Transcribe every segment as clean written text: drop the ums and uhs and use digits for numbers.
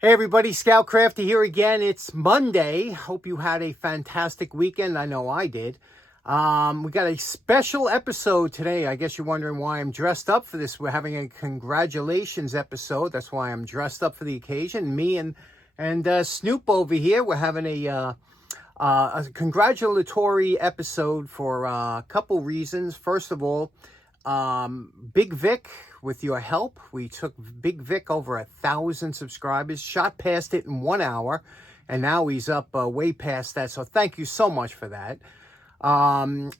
Hey everybody, Scout Crafty here again. It's Monday. Hope you had a fantastic weekend. I know I did. We got a special episode today. I guess you're wondering why I'm dressed up for this. We're having a congratulations episode. That's why I'm dressed up for the occasion. Me and Snoop over here. We're having a congratulatory episode for a couple reasons. First of all, Big Vic, with your help, we took Big Vic over 1,000 subscribers, shot past it in 1 hour, and now he's up way past that. So thank you so much for that.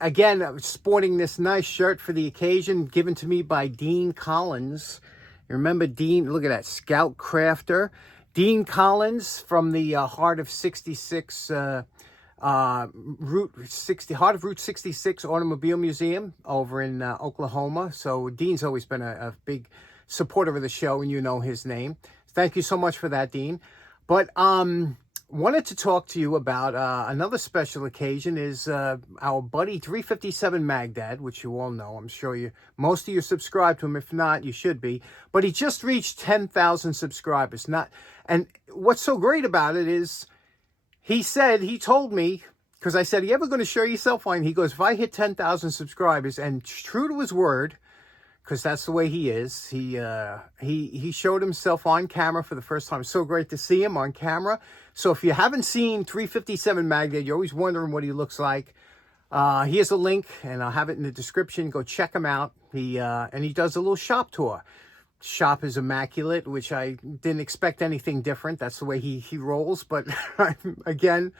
Again, I'm sporting this nice shirt for the occasion, given to me by Dean Collins. You remember Dean? Look at that, Scout Crafter. Dean Collins from the Heart of 66 Heart of Route 66 Automobile Museum over in Oklahoma. So Dean's always been a big supporter of the show, and you know his name. Thank you so much for that, Dean. But wanted to talk to you about another special occasion. Is our buddy 357 Magdad, which you all know. I'm sure most of you subscribe to him. If not, you should be. But he just reached 10,000 subscribers. And what's so great about it is, he told me, because I said, "Are you ever going to show yourself on?" He goes, "If I hit 10,000 subscribers," and true to his word, because that's the way he is, he showed himself on camera for the first time. So great to see him on camera. So if you haven't seen 357 Magdad, you're always wondering what he looks like. Here's a link, and I'll have it in the description. Go check him out. He does a little shop tour. Shop is immaculate, which I didn't expect anything different. That's the way he rolls. But again,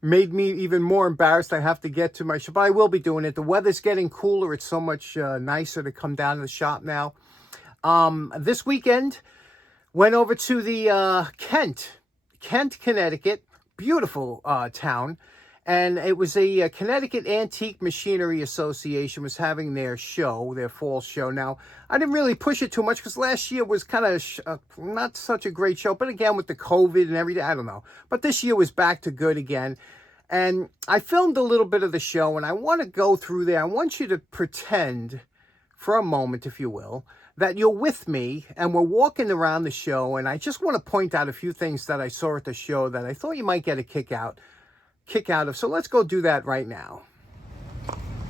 made me even more embarrassed. I have to get to my shop. I will be doing it. The weather's getting cooler. It's so much nicer to come down to the shop now. This weekend, went over to the Kent, Connecticut. Beautiful town. And it was a Connecticut Antique Machinery Association was having their fall show. Now, I didn't really push it too much because last year was kind of not such a great show. But again, with the COVID and everything, I don't know. But this year was back to good again. And I filmed a little bit of the show, and I want to go through there. I want you to pretend for a moment, if you will, that you're with me and we're walking around the show. And I just want to point out a few things that I saw at the show that I thought you might get a kick out of. So let's go do that right now.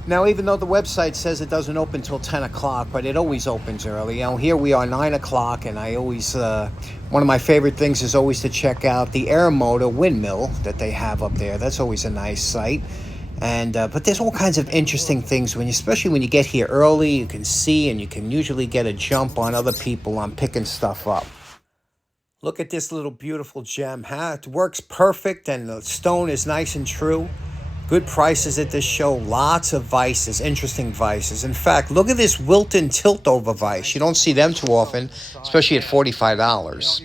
Now, even though the website says it doesn't open till 10 o'clock, but it always opens early. Here we are, 9 o'clock, and I always, one of my favorite things is always to check out the air motor windmill that they have up there. That's always a nice sight. And but there's all kinds of interesting things, especially when you get here early. You can see, and you can usually get a jump on other people on picking stuff up. Look at this little beautiful gem, huh? It works perfect, and the stone is nice and true. Good prices at this show. Lots of vices, interesting vices. In fact, look at this Wilton tilt-over vice. You don't see them too often, especially at $45.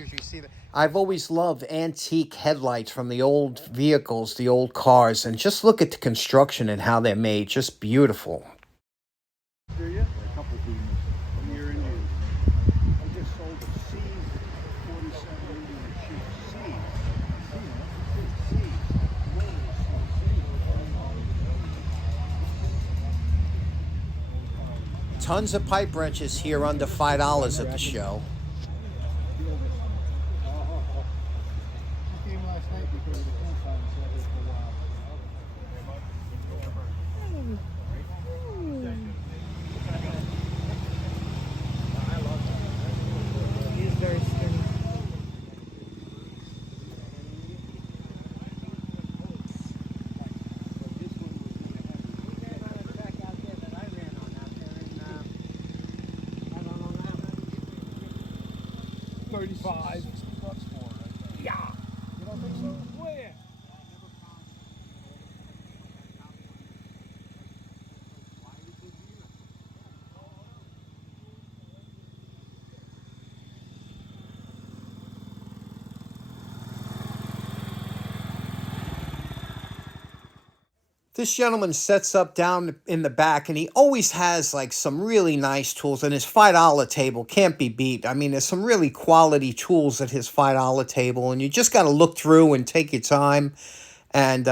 I've always loved antique headlights from the old vehicles, the old cars, and just look at the construction and how they're made. Just beautiful. Do you? A couple of demons from here in June. I just sold a Scythe 47 Tons of pipe wrenches here under $5 at the show. Came last night because of the campfire and sat there for a while. He's very sturdy. $35. $60 for it. Yeah. You don't think so? Where? This gentleman sets up down in the back, and he always has like some really nice tools, and his $5 table can't be beat. I mean, there's some really quality tools at his $5 table, and you just got to look through and take your time. And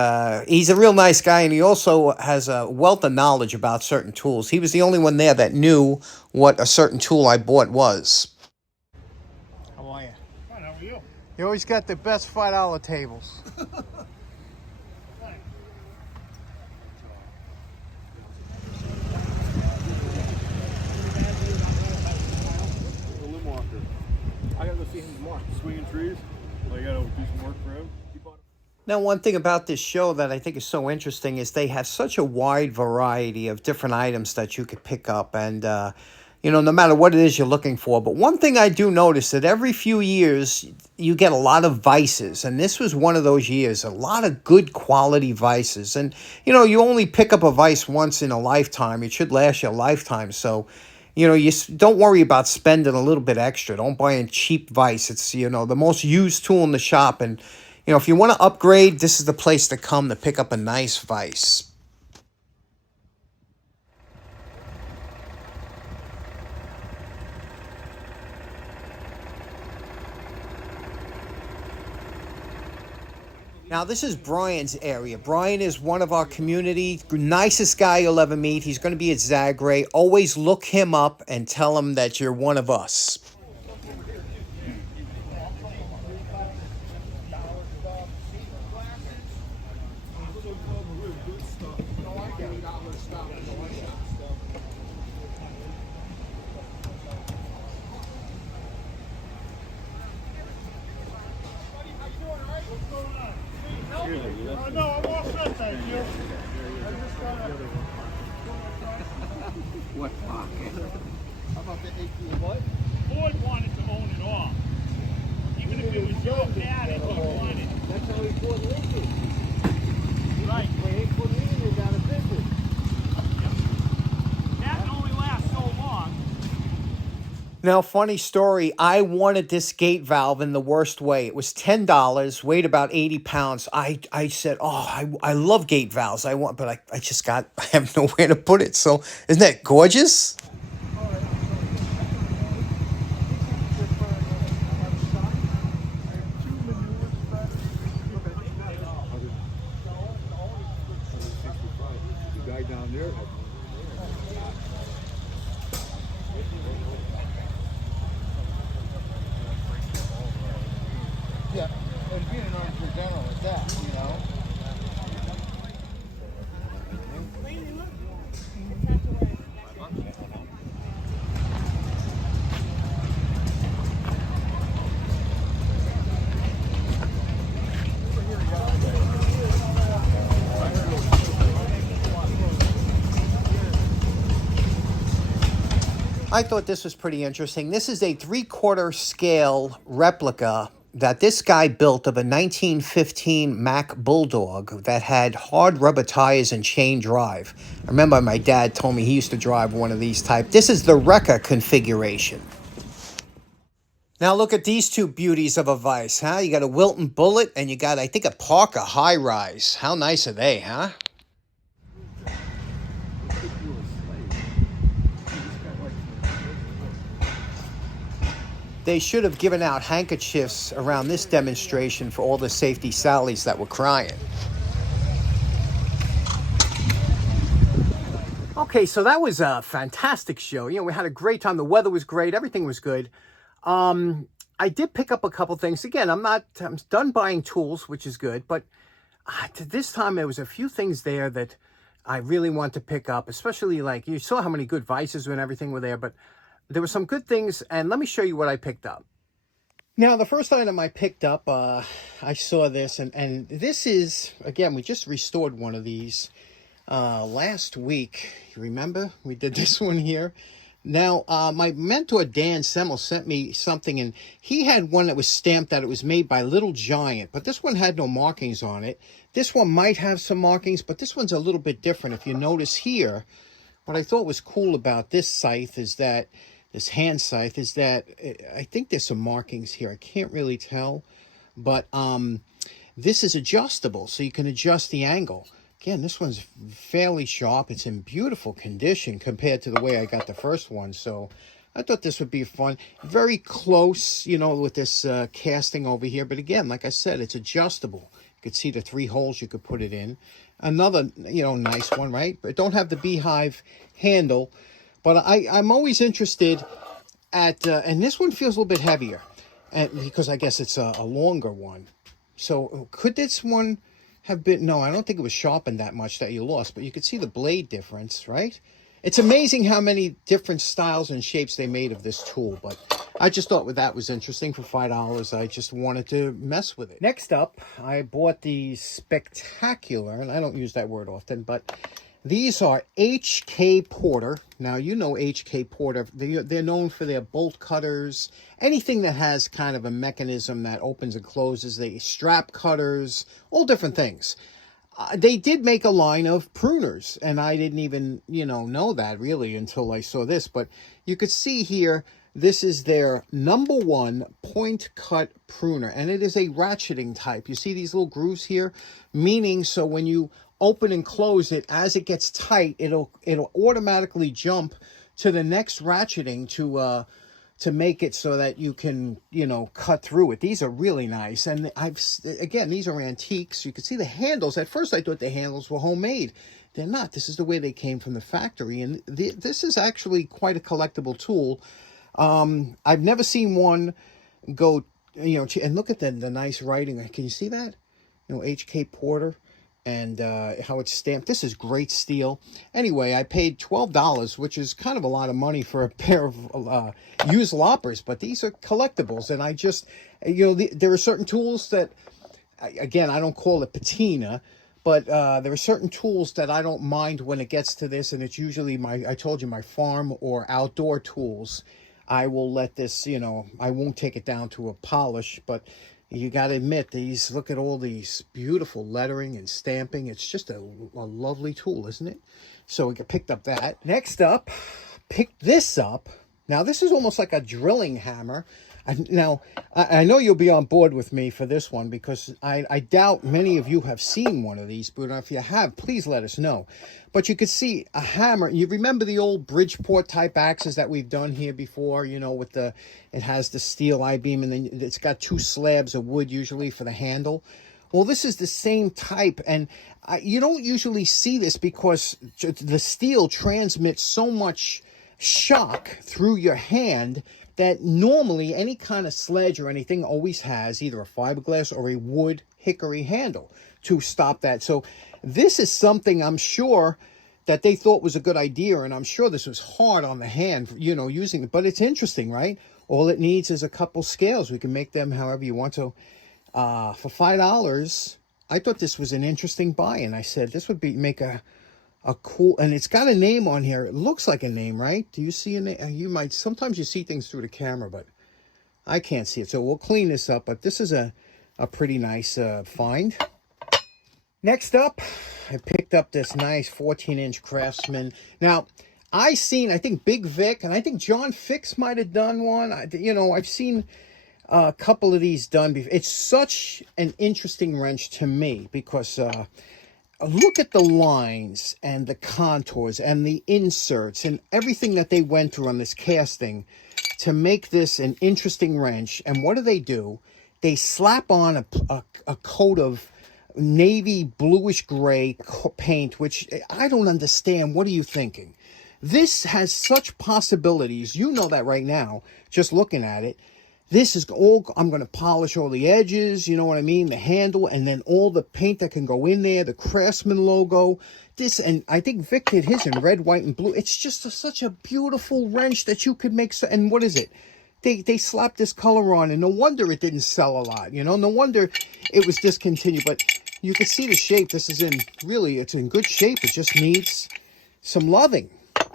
he's a real nice guy, and he also has a wealth of knowledge about certain tools. He was the only one there that knew what a certain tool I bought was. How are you? Fine, how are you? You always got the best $5 tables. I gotta go see him tomorrow. Swinging trees. I gotta do some work for him. Now, one thing about this show that I think is so interesting is they have such a wide variety of different items that you could pick up, and you know, no matter what it is you're looking for. But one thing I do notice that every few years you get a lot of vices, and this was one of those years. A lot of good quality vices, and you know, you only pick up a vice once in a lifetime. It should last you a lifetime, so. You know, don't worry about spending a little bit extra. Don't buy a cheap vice. It's, you know, the most used tool in the shop. And, you know, if you want to upgrade, this is the place to come to pick up a nice vice. Now, this is Brian's area. Brian is one of our community, nicest guy you'll ever meet. He's going to be at Zagre. Always look him up and tell him that you're one of us. No, I'm all set, thank you. What pocket? How about the 18 what? Ford wanted to own it all. Even if it was your dad, he wanted. That's how he bought Lincoln. Right. When he put Lincoln out of business. That can only last so long. Now, funny story, I wanted this gate valve in the worst way. It was $10, weighed about 80 pounds. I said, oh, I love gate valves. But I have nowhere to put it. So isn't that gorgeous? The guy down there. Yeah, and being an armchair general is that, you know. I thought this was pretty interesting. This is a 3/4 scale replica that this guy built of a 1915 Mack Bulldog that had hard rubber tires and chain drive. I remember my dad told me he used to drive one of these type. This is the Wrecker configuration. Now look at these two beauties of a vice, huh? You got a Wilton Bullet and you got, I think, a Parker High Rise. How nice are they, huh? They should have given out handkerchiefs around this demonstration for all the safety Sallies that were crying. Okay, so that was a fantastic show. You know, we had a great time. The weather was great. Everything was good. I did pick up a couple things. Again, I'm done buying tools, which is good. But this time there was a few things there that I really want to pick up, especially like you saw how many good vices and everything were there. But there were some good things, and let me show you what I picked up. Now, the first item I picked up, I saw this, and this is, again, we just restored one of these last week. You remember? We did this one here. Now, my mentor, Dan Semmel, sent me something, and he had one that was stamped that it was made by Little Giant, but this one had no markings on it. This one might have some markings, but this one's a little bit different. If you notice here, what I thought was cool about this scythe is that this hand scythe is that I think there's some markings here. I can't really tell, but this is adjustable, so you can adjust the angle. Again, this one's fairly sharp. It's in beautiful condition compared to the way I got the first one, so I thought this would be fun. Very close, you know, with this casting over here, but again, like I said, it's adjustable. You could see the 3 holes you could put it in. Another, you know, nice one, right? But don't have the beehive handle. But I'm always interested at, and this one feels a little bit heavier. and because I guess it's a longer one. So could this one have been, no, I don't think it was sharpened that much that you lost, but you could see the blade difference, right? It's amazing how many different styles and shapes they made of this tool, but I just thought that was interesting. For $5, I just wanted to mess with it. Next up, I bought these spectacular, and I don't use that word often, but these are H.K. Porter. Now, you know H.K. Porter. They're known for their bolt cutters, anything that has kind of a mechanism that opens and closes. They strap cutters, all different things. They did make a line of pruners, and I didn't even, know that really until I saw this. But you could see here, this is their #1 point cut pruner, and it is a ratcheting type. You see these little grooves here, meaning so when you open and close it, as it gets tight, it'll automatically jump to the next ratcheting to make it so that you can, cut through it. These are really nice. And again, these are antiques. You can see the handles. At first, I thought the handles were homemade. They're not. This is the way they came from the factory. And this is actually quite a collectible tool. I've never seen one go, and look at the nice writing. Can you see that? H.K. Porter. And how it's stamped. This is great steel. Anyway, I paid $12, which is kind of a lot of money for a pair of used loppers, but these are collectibles. And I just, there are certain tools that, again, I don't call it patina, but there are certain tools that I don't mind when it gets to this, and it's usually I told you, my farm or outdoor tools. I will let this, I won't take it down to a polish, but you got to admit, look at all these beautiful lettering and stamping. It's just a lovely tool, isn't it? So we picked up that. Next up, picked this up. Now, this is almost like a drilling hammer. I know you'll be on board with me for this one because I doubt many of you have seen one of these, but if you have, please let us know. But you could see a hammer. You remember the old Bridgeport type axes that we've done here before, with it has the steel I-beam and then it's got 2 slabs of wood usually for the handle. Well, this is the same type, and you don't usually see this because the steel transmits so much shock through your hand that normally any kind of sledge or anything always has either a fiberglass or a wood hickory handle to stop that. So this is something I'm sure that they thought was a good idea, and I'm sure this was hard on the hand, using it. But it's interesting, right? All it needs is a couple scales. We can make them however you want to. For $5, I thought this was an interesting buy, and I said this would make a cool, and it's got a name on here. It looks like a name, right? Do you see a name? Sometimes you see things through the camera, but I can't see it. So we'll clean this up, but this is a pretty nice find. Next up, I picked up this nice 14-inch Craftsman. Now, I think Big Vic, and I think John Fix might have done one. I've seen a couple of these done before. It's such an interesting wrench to me because look at the lines and the contours and the inserts and everything that they went through on this casting to make this an interesting wrench. And what do? They slap on a coat of navy bluish gray paint, which I don't understand. What are you thinking? This has such possibilities. You know that right now, just looking at it. This is all, I'm going to polish all the edges, you know what I mean? The handle, and then all the paint that can go in there, the Craftsman logo. This, and I think Vic did his in red, white, and blue. It's just such a beautiful wrench that you could make. And what is it? They slapped this color on, and no wonder it didn't sell a lot, No wonder it was discontinued. But you can see the shape. This is it's in good shape. It just needs some loving.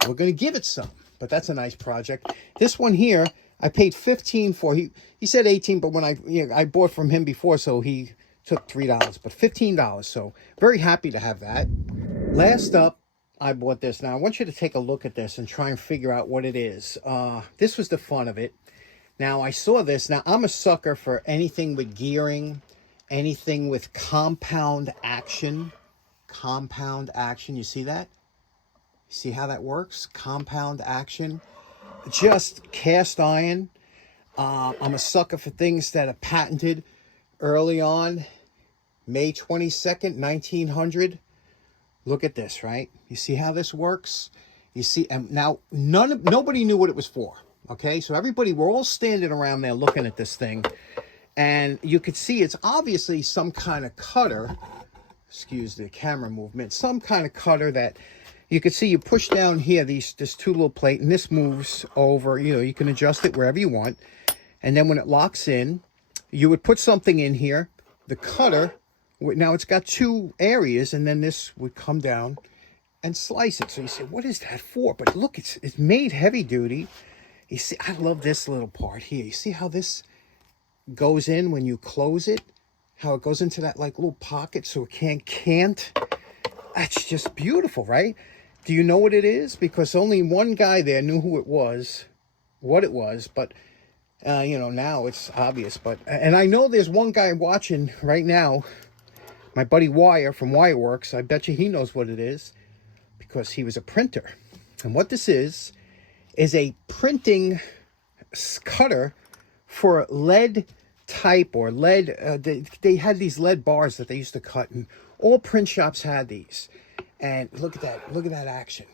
We're going to give it some, but that's a nice project. This one here, I paid $15 for. He said $18, but when I bought from him before, so he took $3, but $15. So very happy to have that. Last up, I bought this. Now I want you to take a look at this and try and figure out what it is. This was the fun of it. Now I saw this. Now I'm a sucker for anything with gearing, anything with compound action. Compound action. You see that? See how that works? Compound action. Just cast iron. I'm a sucker for things that are patented early on. May 22nd, 1900. Look at this, right? You see how this works? You see, and now nobody knew what it was for. Okay, so everybody, we're all standing around there looking at this thing. And you could see it's obviously some kind of cutter. Excuse the camera movement. Some kind of cutter that you can see you push down here, this two little plate, and this moves over. You know, you can adjust it wherever you want. And then when it locks in, you would put something in here. The cutter, now it's got two areas, and then this would come down and slice it. So you say, what is that for? But look, it's made heavy duty. You see, I love this little part here. You see how this goes in when you close it? How it goes into that like little pocket so it can't. That's just beautiful, right? Do you know what it is? Because only one guy there knew who it was, what it was, but you know, now it's obvious. But and I know there's one guy watching right now, my buddy Wire from Wireworks. I bet you he knows what it is because he was a printer. And what this is a printing cutter for lead type or lead. They had these lead bars that they used to cut, and all print shops had these. And look at that action.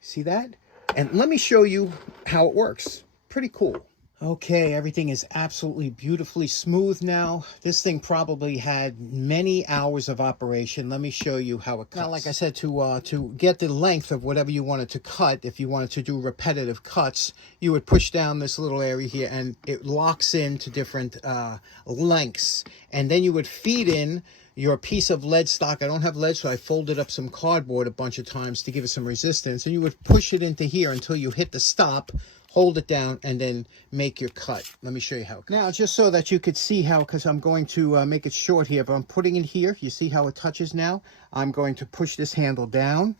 See that? And let me show you how it works. Pretty cool. Okay, everything is absolutely beautifully smooth now. This thing probably had many hours of operation. Let me show you how it cuts. Now, like I said, to get the length of whatever you wanted to cut, if you wanted to do repetitive cuts, you would push down this little area here, and it locks into different lengths. And then you would feed in your piece of lead stock. I don't have lead, so I folded up some cardboard a bunch of times to give it some resistance. And you would push it into here until you hit the stop, hold it down, and then make your cut. Let me show you how. Now, just so that you could see how, because I'm going to make it short here, but I'm putting it here. You see how it touches now? I'm going to push this handle down,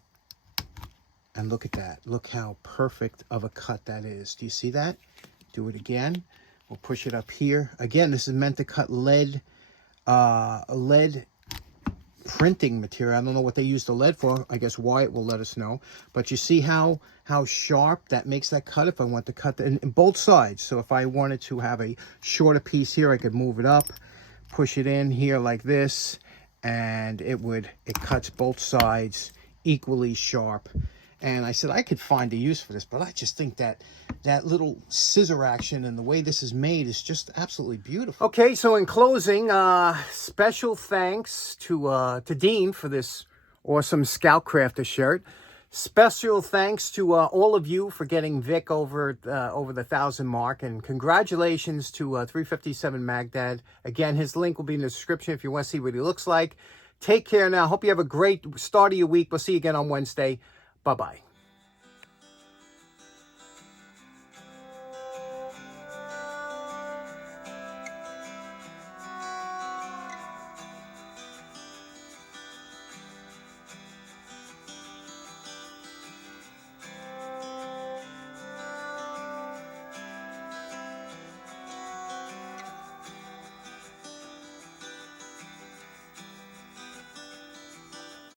and look at that. Look how perfect of a cut that is. Do you see that? Do it again. We'll push it up here. Again, this is meant to cut lead printing material. I don't know what they use the lead for. I guess Wyatt will let us know. But you see how sharp that makes that cut if I want to cut in both sides. So if I wanted to have a shorter piece here, I could move it up, push it in here like this, and it cuts both sides equally sharp. And I said I could find a use for this, but I just think that little scissor action and the way this is made is just absolutely beautiful. Okay, so in closing, special thanks to Dean for this awesome Scout Crafter shirt. Special thanks to all of you for getting Vic over the 1,000 mark, and congratulations to 357 Magdad. Again, his link will be in the description if you want to see what he looks like. Take care now. Hope you have a great start of your week. We'll see you again on Wednesday. Bye-bye.